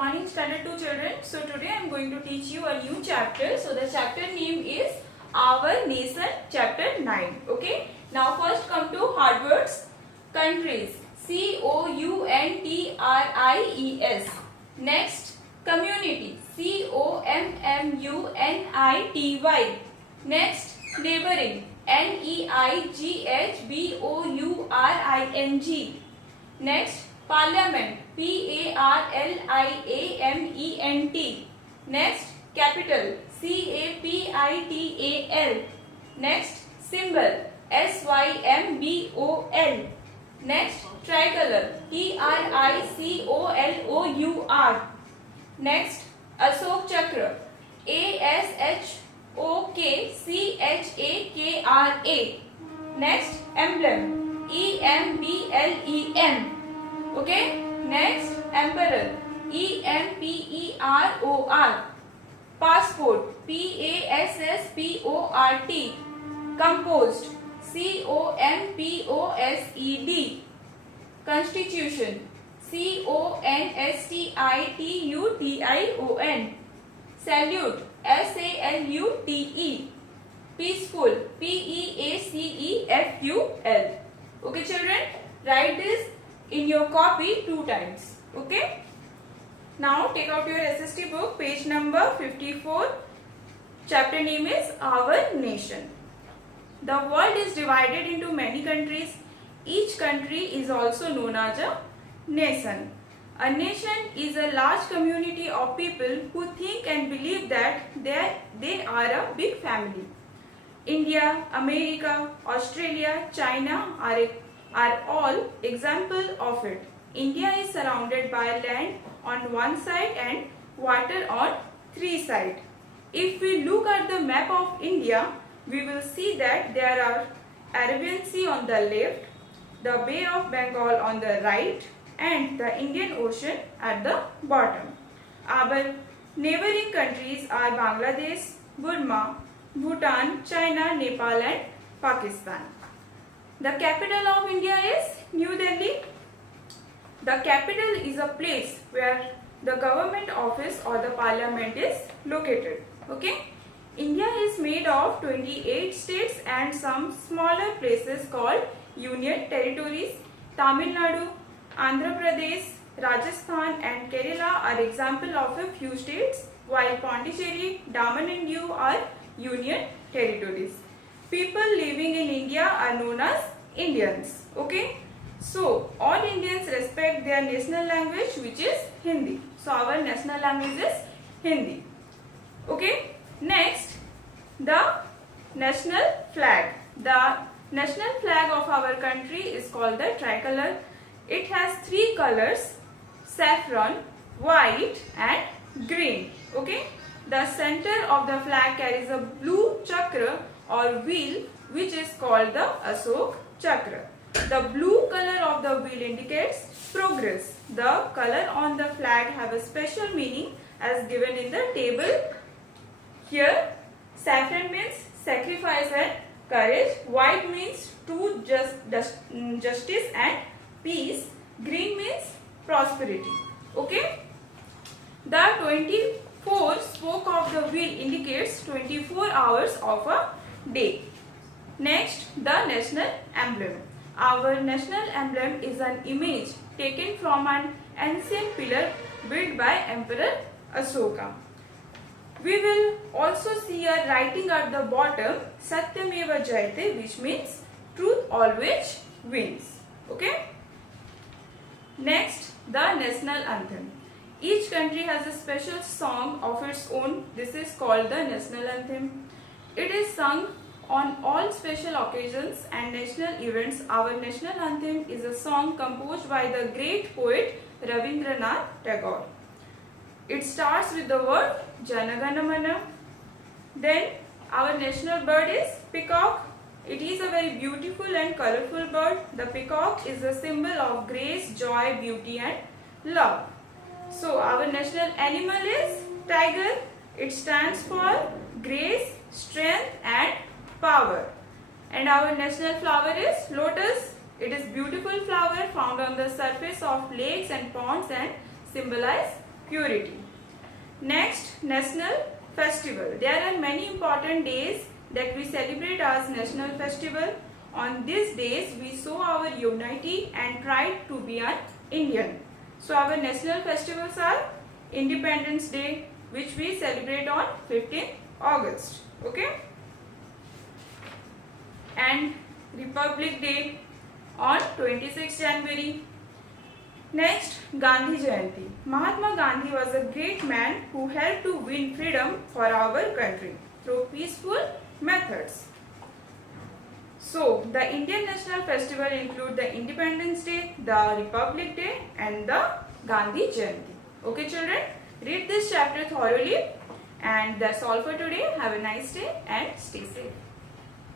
morning standard 2 children. So today I am going to teach you a new chapter. So the chapter name is Our Nation, chapter 9. Okay. Now first come to hard words. Countries. COUNTRIES. Next, community. COMMUNITY. Next, neighboring. NEIGHBOURING. Next, parliament. PARLIAMENT. Next, capital. CAPITAL. Next, symbol. SYMBOL. Next, tricolor. TRICOLOUR. Next, Ashok Chakra. ASHOKCHAKRA. Next, emblem. EMBLEM. Okay. Next, emperor. EMPEROR. Passport. PASSPORT. Composed. COMPOSED. Constitution. CONSTITUTION. Salute. SALUTE. Peaceful. PEACEFUL. Okay children, write this in your copy 2 times. Okay. Now take out your SST book, page number 54. Chapter name is Our Nation. The world is divided into many countries. Each country is also known as a nation. A nation is a large community of people who think and believe that they are a big family. India, America, Australia, China are all examples of it. India is surrounded by land on one side and water on 3 sides. If we look at the map of India, we will see that there are Arabian Sea on the left, the Bay of Bengal on the right, and the Indian Ocean at the bottom. Our neighboring countries are Bangladesh, Burma, Bhutan, China, Nepal and Pakistan. The capital of India is New Delhi. The capital is a place where the government office or the parliament is located. Okay. India is made of 28 states and some smaller places called Union Territories. Tamil Nadu, Andhra Pradesh, Rajasthan and Kerala are examples of a few states, while Pondicherry, Daman and Diu are Union Territories. People living in India are known as Indians. Okay. So, all Indians respect their national language, which is Hindi. So, our national language is Hindi. Okay. Next, the national flag. The national flag of our country is called the tricolor. It has 3 colors: saffron, white and green. Okay. The center of the flag carries a blue chakra or wheel, which is called the Ashok Chakra. The blue color of the wheel indicates progress. The color on the flag have a special meaning as given in the table. Here, saffron means sacrifice and courage. White means truth, justice and peace. Green means prosperity. Okay. The 24 spoke of the wheel indicates 24 hours of a day. Next, the national emblem. Our national emblem is an image taken from an ancient pillar built by Emperor Ashoka. We will also see a writing at the bottom, Satyameva Jayate, which means truth always wins. Okay. Next, the national anthem. Each country has a special song of its own. This is called the national anthem. It is sung on all special occasions and national events. Our national anthem is a song composed by the great poet Rabindranath Tagore. It starts with the word Jana Gana Mana. Then our national bird is peacock. It is a very beautiful and colorful bird. The peacock is a symbol of grace, joy, beauty and love. So our national animal is tiger. It stands for grace, strength and power. And our national flower is lotus. It is beautiful flower found on the surface of lakes and ponds and symbolize purity. Next, national festival. There are many important days that we celebrate as national festival. On these days, we show our unity and pride to be an Indian. So our national festivals are Independence Day, which we celebrate on 15th August. Okay? And Republic Day on 26th January. Next, Gandhi Jayanti. Mahatma Gandhi was a great man who helped to win freedom for our country through peaceful methods. So, the Indian national festival include the Independence Day, the Republic Day and the Gandhi Jayanti. Okay children, read this chapter thoroughly, and that's all for today. Have a nice day and stay safe.